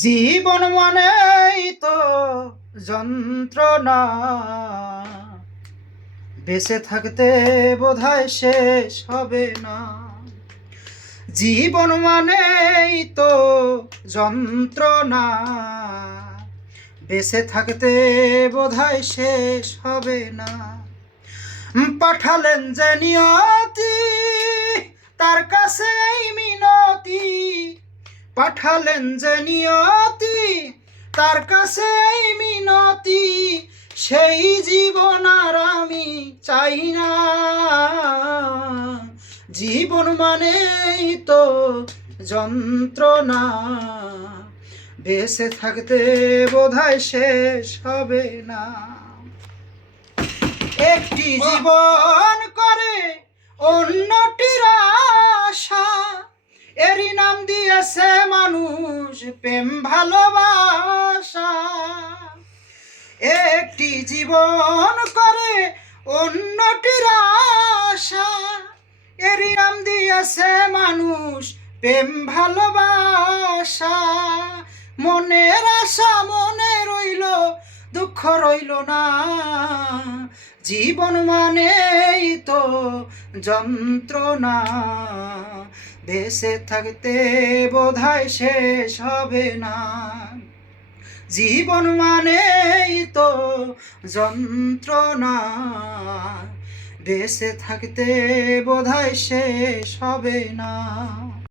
জীবন মানেই তো যন্ত্রণা, বেঁচে থাকতে বোধহয় শেষ হবে না। জীবন মানেই তো যন্ত্রণা, বেঁচে থাকতে বোধহয় শেষ হবে না। পাঠালেন যে নিয়তি, তার কাছে এই মিনতি। পাঠালেন যে নিয়তি, তার কাছে এই মিনতি। সেই জীবন আর আমি চাই না। জীবন মানেই তো যন্ত্রণা, বেঁচে থাকতে বোধহয় শেষ হবে না। একটি জীবন করে অন্যটির আশা, এরই নাম দিয়েছে মানুষ প্রেম ভালোবাসা। একটি জীবন করে অন্যটির আশা, এরই নাম দিয়েছে মানুষ প্রেম ভালোবাসা। মনের আশা মনে রইল, দুঃখ রইল না। জীবন মানেই তো যন্ত্রণা, বেঁচে থাকতে বোধহয় শেষ হবে না। জীবন মানেই তো যন্ত্রণা, বেঁচে থাকতে বোধহয় শেষ হবে না।